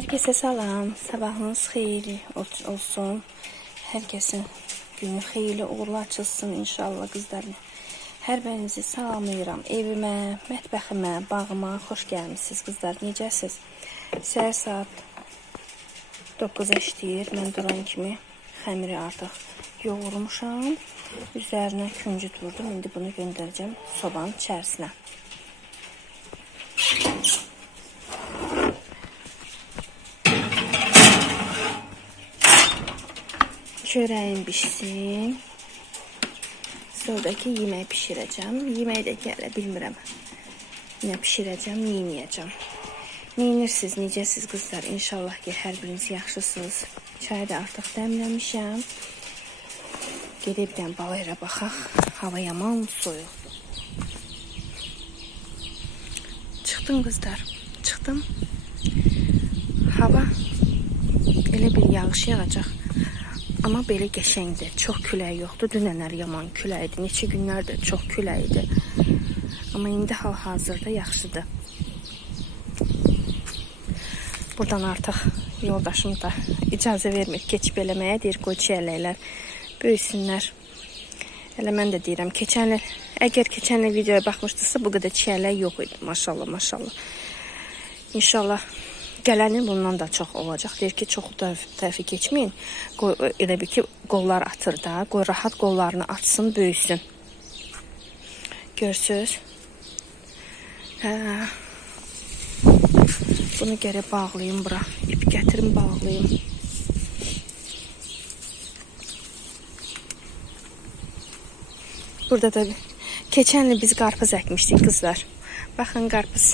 Herkese salam. Sabahınız ol- olsun. Herkesin günü xeyirli uğurlu açılsın inşallah qızlarım. Hər birinizi salamlayıram. Evimə, mətbəximə, bağıma xoş gəlmisiniz qızlar. Necəsiz? Səhər saat 9-a işləyir. Mən duran kimi xəmiri artıq yoğurmuşam. Üzərinə küncüt vurdum. İndi bunu göndərəcəm sobanın içərisinə. Çöreğim pişsin. Sonraki yemeği pişireceğim. Yemeği de gələ bilmirəm. Pişireceğim, ne yemeyeceğim. Neyinirsiniz, necəsiz qızlar? İnşallah ki, hər biriniz yaxşısınız. Çayı da artıq dəmləmişəm. Gedib dən balayra baxaq. Hava yaman soyuq. Çıxdım qızlar. Çıxdım. Hava elə bir yağış yağacaq. Amma belə qəşəngdir. Çox külək yoxdur. Dünənlər yaman külək idi. Neçə günlərdir çox külək idi. Amma indi hal-hazırda yaxşıdır. Buradan artıq yoldaşım da icazə vermir keçib eləməyə. Deyir, qoy çiyələklər böyüsünlər. Elə mən də deyirəm, keçən il, əgər videoya baxmışdısa, bu qədər çiyələk yox idi. Maşallah, maşallah. İnşallah gələn il bundan da çox olacaq. Deyir ki, çox da tərəfi keçməyin. Qoy, elə bir ki, qollar atır da. Qoy rahat qollarını atsın, böyüsün. Görsüz? Hə. Bunu gərək bağlayım bura. İp gətirim, bağlayım. Burada da keçən il biz qarpız əkmişdik qızlar. Baxın qarpız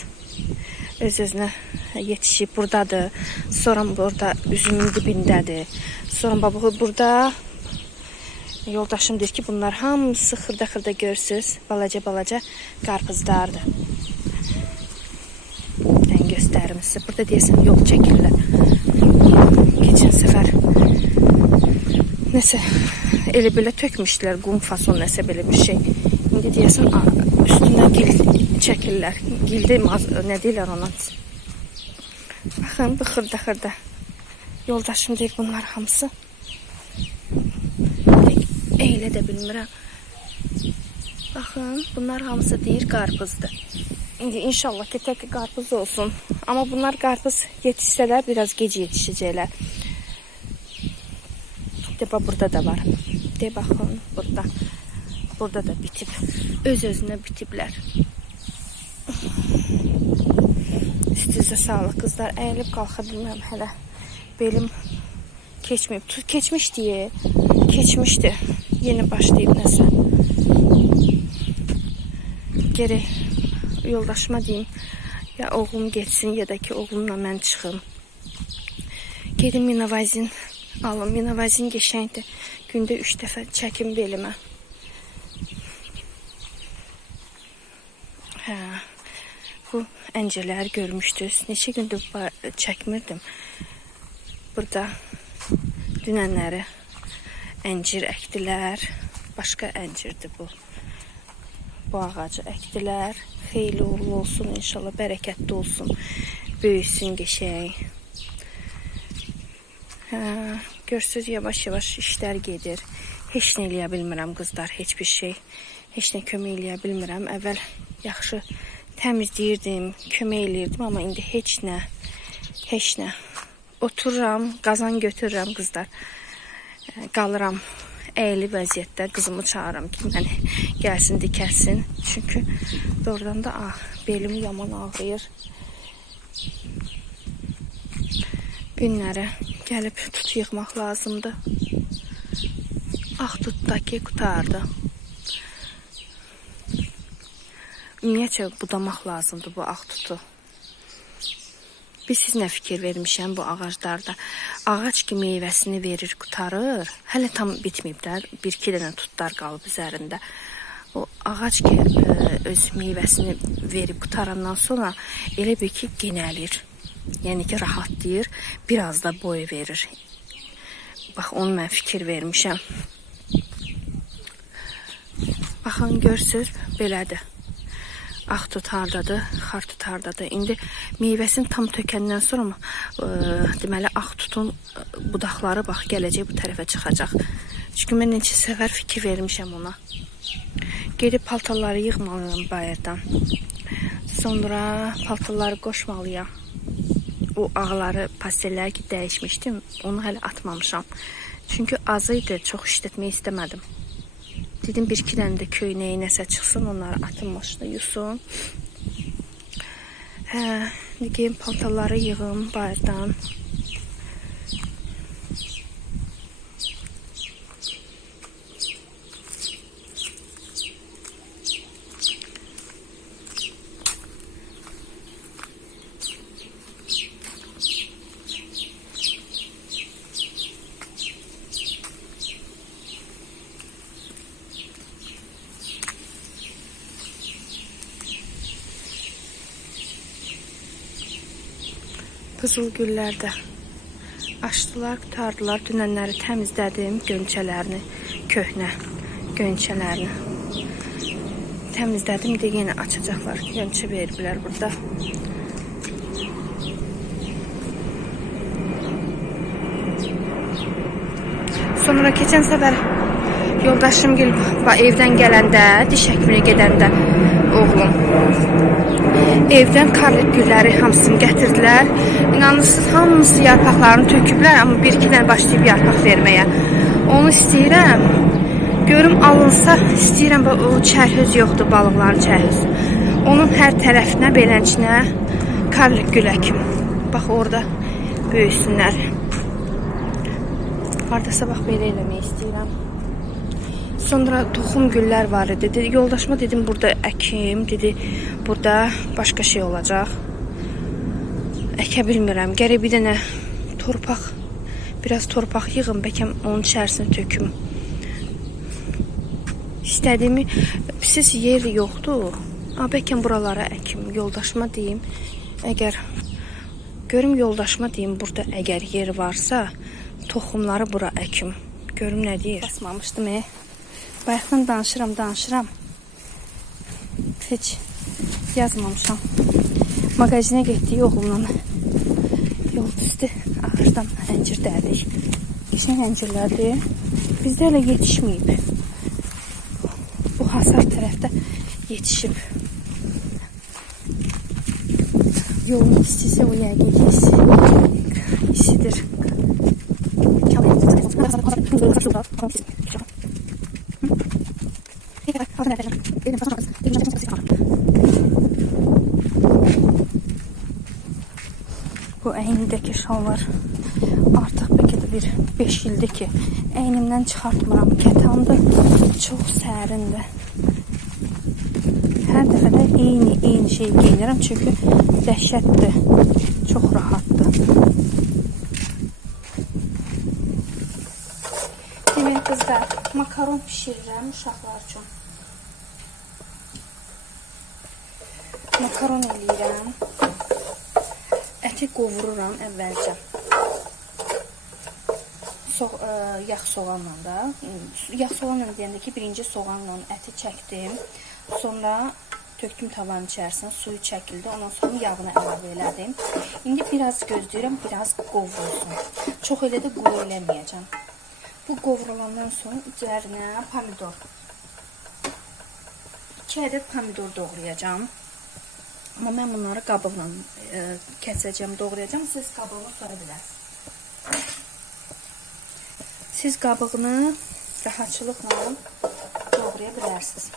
öz özünə yetişib buradadır. Sonra burada üzümün dibindədir. Sonra babuğu burada yoldaşım deyir ki, bunlar hamısı xırda-xırda görsüz, balaca-balaca qarpızlardır. Ben göstərim sizə. Burada deyəsən yol çəkirlər. Keçən səfər nəsə elə belə tökmüşdülər qum fason nəsə belə bir şey. İndi deyəsən üstündən gil çəkirlər. Gildə maz- nə deyirlər ona? Baxın xırda. Yoldaşım deyir bunlar hamısı. Eylə də bilmirəm. Baxın bunlar hamısı deyir qarpızdır. İndi inşallah ki tek qarpız olsun. Amma bunlar qarpız yetişsələr biraz gec yetişəcəklər. De bax burada da var. De baxın burada. Burada da bitib. Öz özünə bitiblər. Üstünüzə sağlıq qızlar. Əyilib qalxa bilmirəm hələ. Belim keçməyib. Tu keçmişdi. Keçmişdi. Yeni başlayıb nəsə. Geri yoldaşıma deyim. Ya oğlum geçsin ya da ki oğlumla mən çıxım. Gedim minavazin alım. Minavazin qəşəngdir. Gündə 3 dəfə çəkim belimə. Hə. Bu əncələr görmüşdünüz. Neçə gündür çəkmirdim. Burada dünənləri əncir əkdilər. Başqa əncirdir bu. Bu ağacı əkdilər. Xeyirli uğurlu olsun inşallah, bərəkətli olsun. Böyüsün qəşəng. Hə, görsüz yavaş-yavaş işlər gedir. Heç nə eləyə bilmirəm qızlar, heç bir şey. Heç nə kömək eləyə bilmirəm. Əvvəl yaxşı təmizləyirdim, kömək eləyirdim, amma indi heç nə, heç nə. Otururam, qazan götürürəm qızlar. Qalıram əyili vəziyyətdə qızımı çağıram ki, məni gəlsin dikəlsin. Çünki doğrudan da ah, belim yaman ağrıyır. Günlərə gəlib tut yığmaq lazımdır. Ağ tutdakı qutardı. Ümumiyyətcə budamaq lazımdır bu ağ tutu. Biz siz nə fikir vermişəm bu ağaclarda? Ağac ki meyvəsini verir, qutarır. Hələ tam bitməyib də, bir-iki dənə tutlar qalıb üzərində. O ağac ki e, öz meyvəsini verib qutarandan sonra elə bir ki genəlir. Yəni ki rahatlayır, biraz da boy verir. Bax onu mən fikir vermişəm. Baxın görsüz belədir. Ağ tut hardadır, xar tut hardadır. İndi meyvəsini tam tökəndən sonra ə, deməli ağ tutun ə, budaqları bax gələcək bu tərəfə çıxacaq. Çünki mən neçə səfər fikir vermişəm ona. Gedib paltarları yığmalıyam bayırdan. Sonra paltarları qoşmalıyam. O ağları, pastelləri ki dəyişmişdim, onu hələ atmamışam. Çünki az idi, çox işlətmək istəmədim. Dedim bir iki dənə də köynəyi nəsə çıxsın, onları atım maşına yusun. Hə, geyim paltarları yığım bayırdan. Qızıl güllər də açdılar, qutardılar. Dünənləri təmizlədim gönçələrini, köhnə gönçələrini. Təmizlədim də yenə açacaqlar. Gönçə veriblər burada. Sonra keçən səfər yoldaşım gel evdən gələndə, diş həkiminə gedəndə oğlum evdən karlet gülləri hamısını gətirdilər. İnanırsınız, hamısı yarpaqlarını töküblər, amma bir iki dənə başlayıb yarpaq verməyə. Onu istəyirəm. Görüm alınsa, istəyirəm o çərhöz yoxdur, balıqların çərhözü. Onun hər tərəfinə belənçinə karlet gül əkim. Bax orada böyüsünlər. Hardasa bax belə eləmək istəyirəm. Sonra toxum güllər var idi. Dedi, yoldaşıma dedim burada əkim, dedi burada başqa şey olacaq. Əkə bilmirəm. Gərək bir dənə torpaq, biraz torpaq yığım, bəlkə onun içərisinə töküm. İstədiyimi siz yer yoxdur. A bəlkə buralara əkim. Yoldaşıma deyim, əgər görüm yoldaşıma deyim burada əgər yer varsa, toxumları bura əkim. Görüm nə deyir. Basmamışdım, e. Bayaqdan danışıram, danışıram. Heç yazmamışam. Mağazinə getdik oğlumla. Yol üstü ağacdan əncir dərdik. Qəşəng əncirlərdir. Bizdə elə yetişməyib. Bu hasar tərəfdə yetişib. Yolun istisi o yəqin ki, isi, isidir. Bu əynindəki şalvar artıq bəlkə də bir 5 ildir ki, əynimdən çıxartmıram. Kətandır, çox sərindir. Hər dəfə də eyni eyni şey geyinirəm çünki dəhşətdir. Çox rahatdır. Demək qızlar, makaron bişirirəm uşaqlar üçün. Makaron eləyirəm. Əti qovururam əvvəlcə. So ə, yağ soğanla da. Yağ soğanla deyəndə ki, birinci soğanla əti çəkdim. Sonra tökdüm tavanın içərisinə, suyu çəkildi. Ondan sonra yağını əlavə elədim. İndi biraz gözləyirəm, biraz qovrulsun. Çox elə də quru eləməyəcəm. Bu qovrulandan sonra üzərinə pomidor. 2 ədəd pomidor doğrayacağam. Amma mən bunları qabıqla e, kəsəcəm, doğrayacağam. Siz qabıqla bilərsiniz. Siz qabığını rahatçılıqla doğraya bilərsiniz.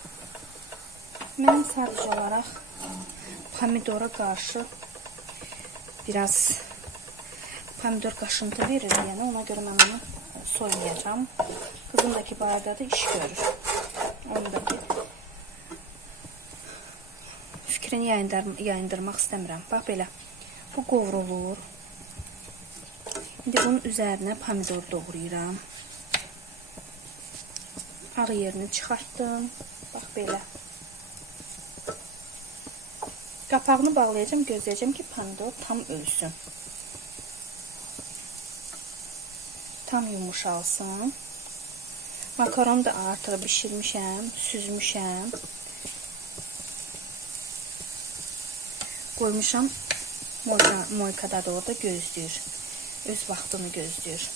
Mən sadəcə olaraq pomidora qarşı biraz pomidor qaşıntı verir, yəni ona görə mən onu soymayacağım. Arada da iş görür. Onu da ki fikrini yayındır yayındırmaq istəmirəm. Bax belə. Bu qovrulur. İndi bunun üzərinə pomidor doğrayıram. Ağ yerini çıxartdım. Bax belə. Qapağını bağlayacağım, gözləyəcəm ki, pomidor tam ölsün. Tam yumuşalsın. Makaron da artıq bişirmişəm, süzmüşəm. Qoymuşam. Moyka, moykada da orada gözləyir. Öz vaxtını gözləyir.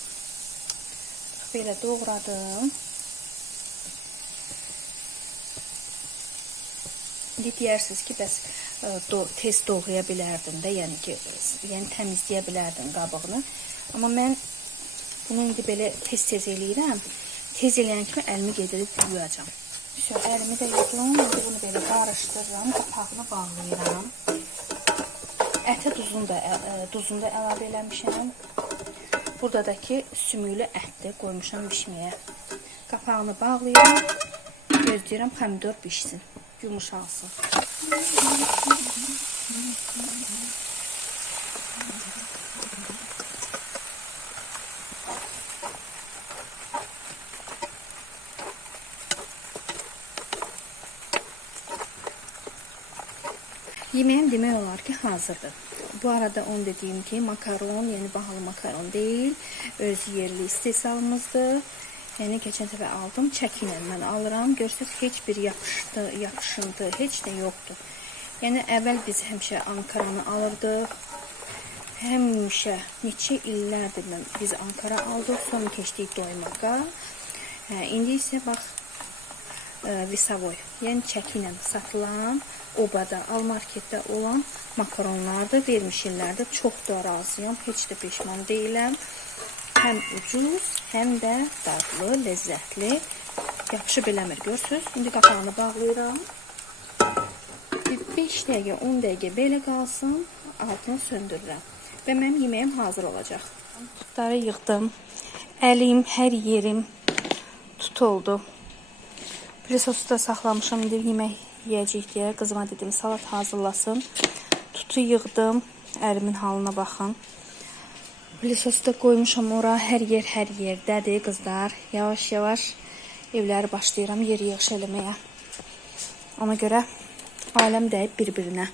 Belə doğradım. İndi deyirsiniz ki, bəs ə, do, tez doğraya bilərdim də, yəni ki, yəni təmizləyə bilərdim qabığını. Amma mən bunu indi belə tez-tez eləyirəm. Tez eləyən kimi əlimi gedirib yuyacam. Şu əlimi də yudum, bunu belə qarışdırıram, qapağını bağlayıram. Ətə duzunu da duzunu da əlavə eləmişəm. Buradakı sümüklü ətdir, qoymuşam bişməyə. Qapağını bağlayıram. Gözləyirəm pomidor bişsin, yumuşalsın. Yemeğim demək olar ki, hazırdır. Bu arada onu dediyim ki, makaron, yəni bahalı makaron deyil, öz yerli istehsalımızdır. Yəni keçən dəfə aldım, çəki ilə mən alıram. Görsəz heç bir yapışdı, yapışıntı, heç də yoxdur. Yəni əvvəl biz həmişə Ankaranı alırdıq. Həmişə neçə illərdir biz Ankara aldıq, sonra keçdik doymağa. Hə, indi isə bax e, Visavoy, yəni çəki ilə satılan, obada, al marketdə olan makaronlardır, vermiş illərdə. Çox da razıyam, heç də peşman deyiləm. Həm ucuz, həm də dadlı, ləzzətli. Yaxşı beləmir, görürsüz? İndi qapağını bağlayıram. Bir 5 dəqiqə, 10 dəqiqə belə qalsın, altını söndürürəm. Və mənim yeməyim hazır olacaq. Tutları yığdım. Əlim, hər yerim tutuldu. Prisosu da saxlamışam, indi yemək yeyəcək deyə qızıma dedim salat hazırlasın. Tutu yığdım. Ərimin halına baxın. Prisosu da qoymuşam ora. Hər yer hər yerdədir qızlar. Yavaş-yavaş evləri başlayıram yer yığış eləməyə. Ona görə aləm dəyib bir-birinə.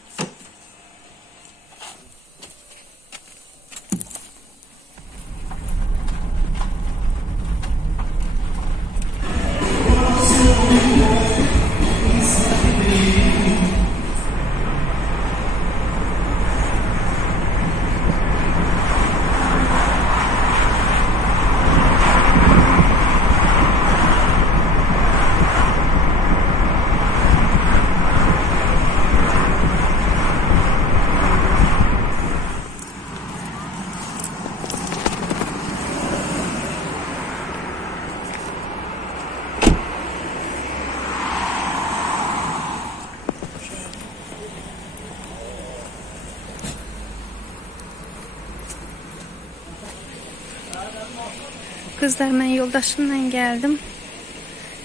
Kızlar ben yoldaşımla geldim.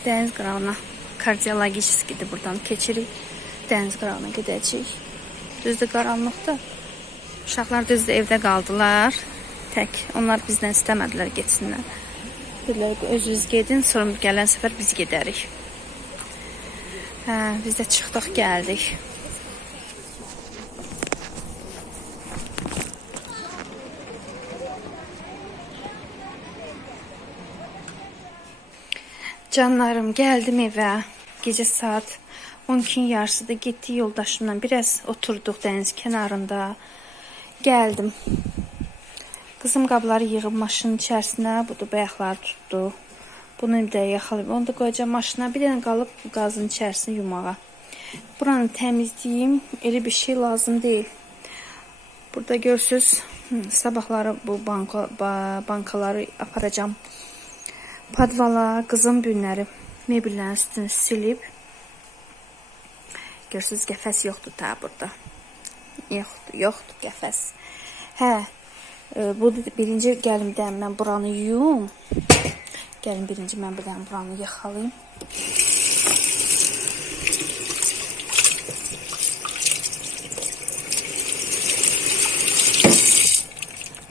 Deniz qırağına. Kardiologiskidir buradan keçirik. Deniz qırağına gedəcəyik. Düzdür qaranlıqda. Uşaqlar düzdür evdə qaldılar. Tək. Onlar bizdən istəmədilər getsinlər. Dedilər ki, özünüz gedin, sonra gələn səfər biz gedərik. Biz də çıxdıq, gəldik. Canlarım geldim eve. Gece saat 12'nin yarısıda gitti yoldaşımla biraz oturduk deniz kenarında. Geldim. Kızım qabları yığıb maşının içərisinə, bu da bayaqları tutdu. Bunu bir də yaxalayıb, onu da qoyacağım maşına. Bir dənə qalıb qazın içərisini yumağa. Buranı təmizləyim, elə bir şey lazım deyil. Burada görürsüz, sabahları bu banka, ba, bankaları aparacağım. Padvala, qızım günləri mebellərin üstünü silib. Görürsüz, qəfəs yoxdur ta burada. Yoxdur, yoxdur qəfəs. Hə, e, bu birinci gəlimdən mən buranı yuyum. Gəlin birinci mən bir dənə buranı yaxalayım.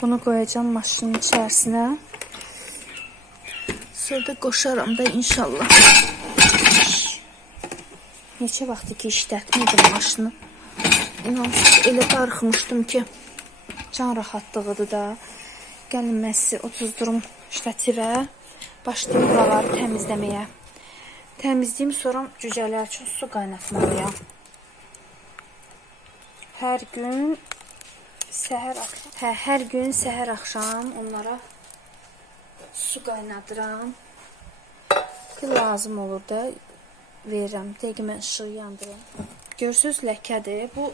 Bunu qoyacağım maşının içərisinə. Sonra da qoşaram da inşallah. Neçə vaxtdır ki işlətmədim maşını. İnansız elə darıxmışdım ki, can rahatlığıdır da. Gəlin məssi otuzdurum ştativə. Başlayım buraları təmizləməyə. Təmizləyim, sonra cücələr üçün su qaynatmalıyam. Hər gün səhər hə, hər gün səhər axşam onlara su qaynadıram. Ki lazım olur da verirəm. Dəqiq mən işığı yandırıram. Görürsüz ləkədir. Bu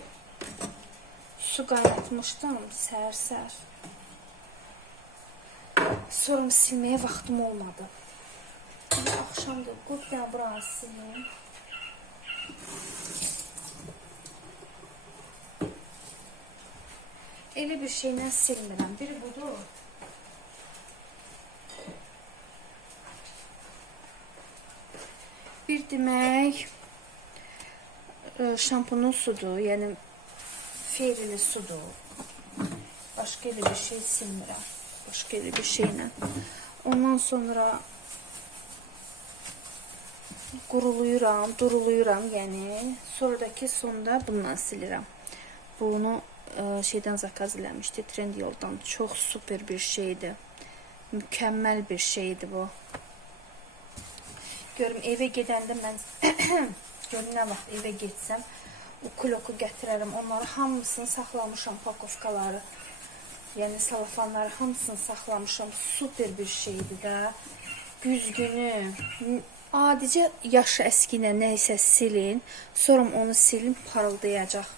su qaynatmışdım səhər-səhər. Sonra silməyə vaxtım olmadı. İndi axşamdır. Qoy bir dənə buranı silim. Bir şeylə silmirəm. Biri budur. Bir demək e, şampunun sudur, yəni ferili sudur. Başqa elə bir şey silmirəm. Başqa elə bir şeylə. Ondan sonra quruluyuram, duruluyuram, yəni sonradakı sonda bununla silirəm. Bunu e, şeydən zakaz eləmişdi, Trendyoldan. Çox super bir şeydir. Mükəmməl bir şeydir bu. Görüm evə gedəndə mən görüm nə vaxt evə getsəm o kloku gətirərəm. Onları hamısını saxlamışam pakovkaları. Yəni salafanları hamısını saxlamışam. Super bir şeydir də. Güzgünü adicə yaş əski ilə nə isə silin, sonra onu silin parıldayacaq.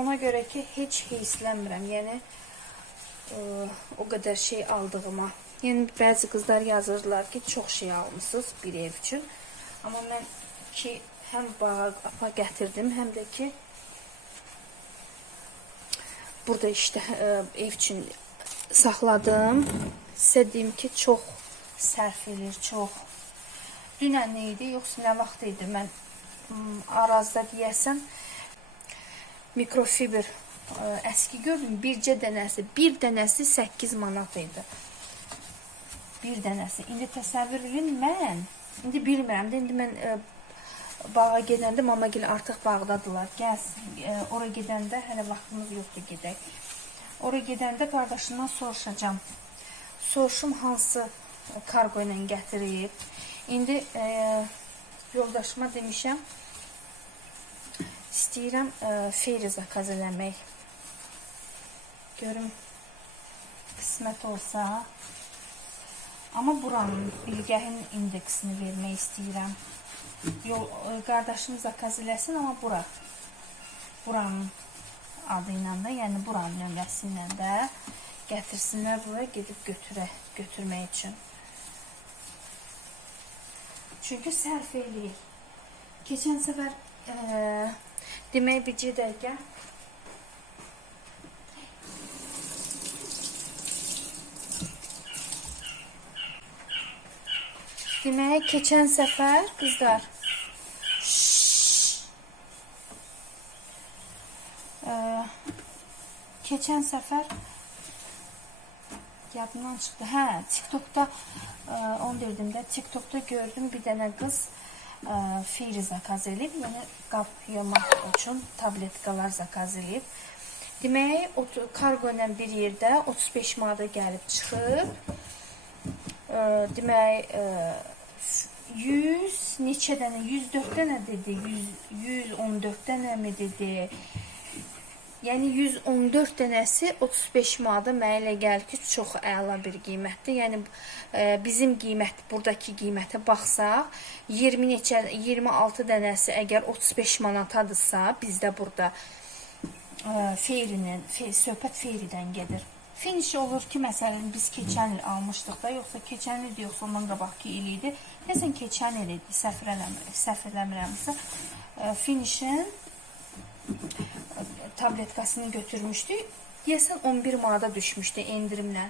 Ona görə ki, heç heyslənmirəm. Yəni ə, o qədər şey aldığıma. Yəni bəzi qızlar yazırlar ki, çox şey almısınız bir ev üçün. Amma mən ki həm bağa apa gətirdim, həm də ki burada işte ev üçün saxladım. Sizə ki, çox sərf edir, çox. Dünən nə idi, yoxsa nə vaxt idi? Mən m, Arazda deyəsən mikrofiber ə, əski gördüm. Bircə dənəsi, bir dənəsi 8 manat idi. Bir dənəsi. İndi təsəvvür edin mən. İndi bilmirəm də indi mən ə, bağa gedəndə mama gil artıq bağdadılar. Gəl, ə, ora gedəndə hələ vaxtımız yoxdur gedək. Ora gedəndə qardaşımdan soruşacağam. Soruşum hansı kargo ilə gətirib. İndi ə, yoldaşıma demişəm istəyirəm ə, feyri zakaz eləmək. Görüm qismət olsa. Amma buranın bilgəhin indeksini vermək istəyirəm. Yol ə, qardaşım zakaz eləsin, amma bura buranın adı ilə də, yəni buranın nömrəsi ilə də gətirsinlər bura gedib götürə götürmək üçün. Çünki sərf eləyir. Keçən səfər ə, demək bircə dəqiqə Demək keçən səfər qızlar Ə, keçən səfər yadımdan çıxdı. Hə, TikTokda ə, onu dedim də, TikTokda gördüm bir dənə qız ə, feyri zakaz edib, yəni qab yumaq üçün tabletkalar zakaz edib. Demək, kargo ilə bir yerdə 35 manata gəlib çıxıb. Ə, demək, ə, 100 neçə dənə 104 dənə dedi 100 114 dənə mi dedi Yəni 114 dənəsi 35 manata mənə elə gəlir ki, çox əla bir qiymətdir. Yəni e, bizim qiymət burdakı qiymətə baxsaq, 20 neçə 26 dənəsi əgər 35 manatadırsa, bizdə burada e, feyrinin, fe, söhbət feyridən gedir. Finish olur ki, məsələn biz keçən il almışdıq da, yoxsa keçən il yoxsa ondan qabaqki il idi. Deyəsən keçən il idi, səhv eləmirəm, səhv eləmirəmsə, e, finishin tabletkasını götürmüşdü. Deyəsən 11 manata düşmüşdü endirimlə.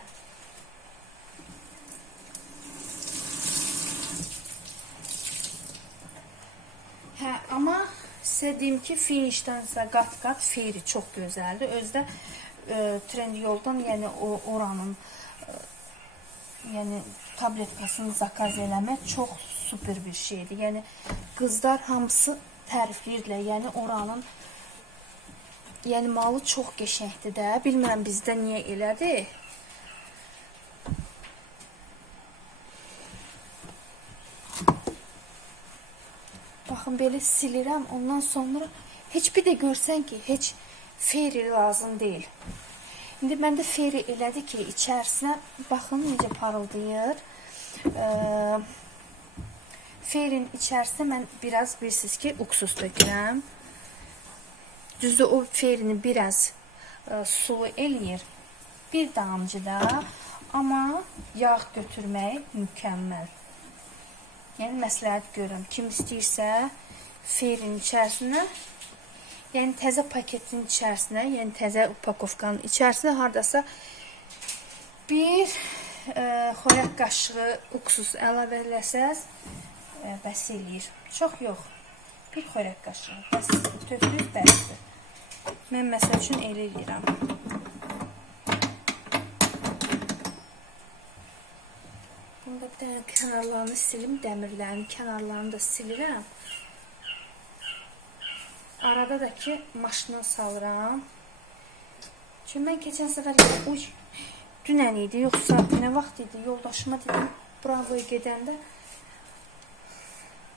Hə, amma sizə deyim ki, finişdənsə qat-qat feyri çox gözəldir. Özdə e, trend yoldan, yəni oranın e, yəni tabletkasını zakaz eləmək çox super bir şeydir. Yəni qızlar hamısı tərifləyirlər. Yəni oranın yəni malı çox qəşəngdir də. Bilmirəm bizdə niyə elədir. Bax baxın belə silirəm. Ondan sonra heç bir də görsən ki, heç feri lazım deyil. İndi məndə feri elədi ki, içərisinə baxın necə parıldayır. Ee, ferin içərisinə mən biraz bilirsiniz ki, uksus dökürəm. Düzdür, o ferini biraz e, sulu eləyir. Bir damcı da, amma yağ götürmək mükəmməl. Yəni məsləhət görürəm. Kim istəyirsə ferin içərisinə, yəni təzə paketin içərisinə, yəni təzə upakovkanın içərisinə hardasa bir e, xörək qaşığı uksus əlavə eləsəz, e, bəs eləyir. Çox yox. Bir xörək qaşığı. Bəs tökdük bəsdir. Mən məsəl üçün elə eləyirəm. Bunda kənarlarını silim, dəmirlərin kənarlarını da silirəm Arada da ki maşına salıram. Çünki mən keçən səfər uy dünən idi, yoxsa nə vaxt idi, yoldaşıma dedim, Bravoya gedəndə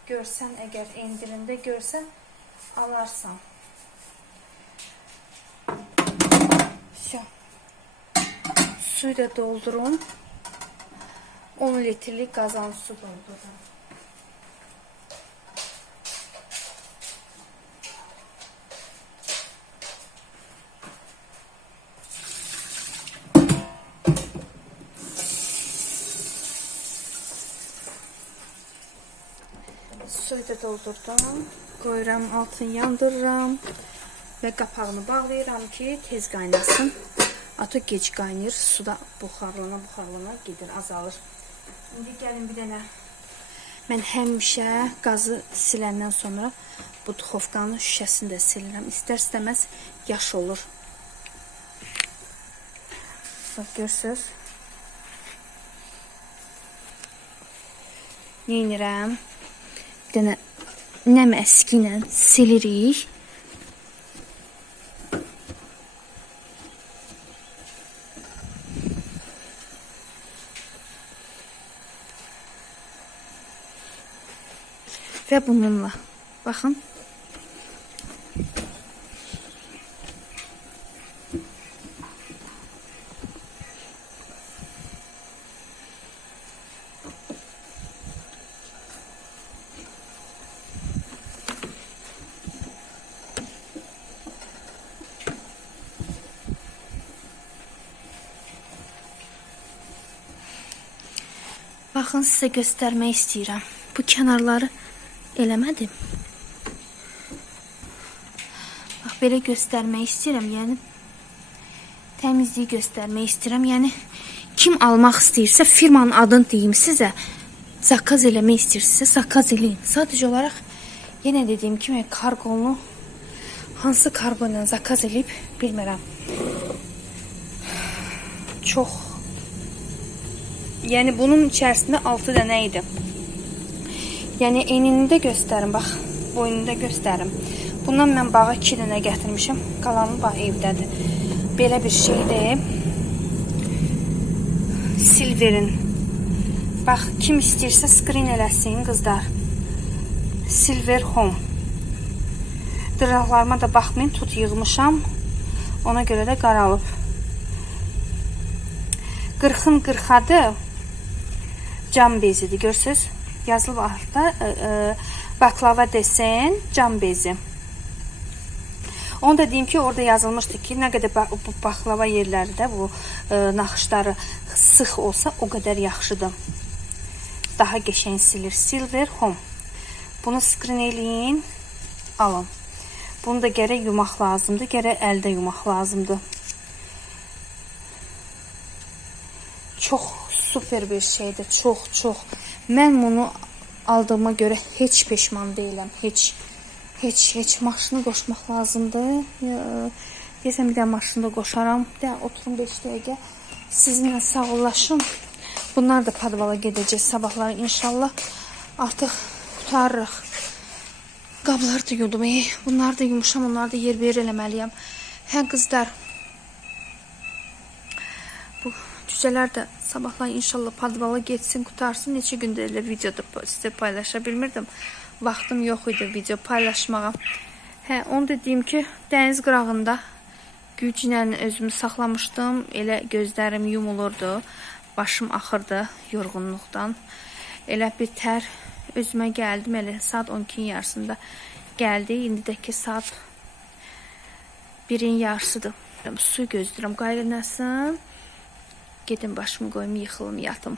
görsən əgər endirində görsən alarsan. Все. Suyu da doldurun. 10 litrelik qazan su doldurun. Doldurdum. Qoyuram, altını yandırıram və qapağını bağlayıram ki, tez qaynasın. Ata gec qaynayır, suda buxarlana buxarlana gedir, azalır. İndi gəlin bir dənə mən həmişə qazı siləndən sonra bu duxovkanın şüşəsini də silirəm. İstər-istəməz yaş olur. Bax görürsüz? Neynirəm? Bir dənə nəm əski ilə silirik. Və bununla. Baxın. Baxın sizə göstərmək istəyirəm. Bu kənarları eləmədim. Bax belə göstərmək istəyirəm, yəni təmizliyi göstərmək istəyirəm. Yəni kim almaq istəyirsə firmanın adını deyim sizə. Zakaz eləmək istəyirsə zakaz eləyin. Sadəcə olaraq yenə dediyim kimi kargonu hansı kargo zakaz eləyib bilmirəm. Çox Yəni bunun içərisində 6 dənə idi. Yəni enini də göstərim, bax, boynunu da göstərim. Bundan mən bağa 2 dənə gətirmişəm. Qalanı bax evdədir. Belə bir şeydir. Silverin. Bax, kim istəyirsə skrin eləsin, qızlar. Silver Home. Dırnaqlarıma da baxmayın, tut yığmışam. Ona görə də qaralıb. 40-ın 40-adı cam bezidir. Görürsüz? Yazılıb altda e, e, baklava desen cam bezi. Onu da deyim ki, orada yazılmışdı ki, nə qədər bu baklava yerləri bu e, naxışları sıx olsa, o qədər yaxşıdır. Daha qəşəng silir. Silver Home. Bunu skrin eləyin, alın. Bunu da gərək yumaq lazımdır, gərək əldə yumaq lazımdır. Çox super bir şeydir. Çox, çox. Mən bunu aldığıma görə heç peşman deyiləm. Heç heç heç maşını qoşmaq lazımdır. Deyəsən bir də maşını da qoşaram. Də oturum 5 dəqiqə sizinlə sağollaşım. Bunlar da padvala gedəcək sabahları inşallah. Artıq qutarırıq. Qabları da yudum. Ey, bunları da yumuşam, onları da yer bir eləməliyəm. Hə qızlar. Bu cücələr də sabahlar inşallah padvala getsin, qutarsın. Neçə gündür elə videoda sizə paylaşa bilmirdim. vaxtım yox idi video paylaşmağa. Hə, onu da ki, dəniz qırağında güclə özümü saxlamışdım. Elə gözlərim yumulurdu. Başım axırdı yorğunluqdan. Elə bir tər özümə gəldim. Elə saat 12-nin yarısında gəldi. İndidəki saat 1-in yarısıdır. Su gözləyirəm qaynasın. Gedim başımı qoyum, yıxılım, yatım.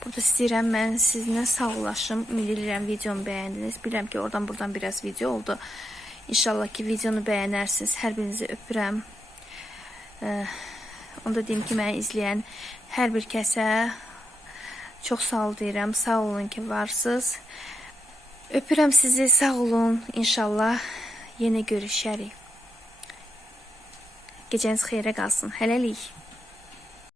Burada istəyirəm mən sizinlə sağollaşım. Ümid edirəm videomu bəyəndiniz. Bilirəm ki, oradan buradan biraz video oldu. İnşallah ki, videonu bəyənərsiniz. Hər birinizi öpürəm. Ee, onu da deyim ki, məni izləyən hər bir kəsə çox sağ ol deyirəm. Sağ olun ki, varsınız. Öpürəm sizi. Sağ olun. İnşallah yenə görüşərik. Gecəniz xeyrə qalsın. Hələlik.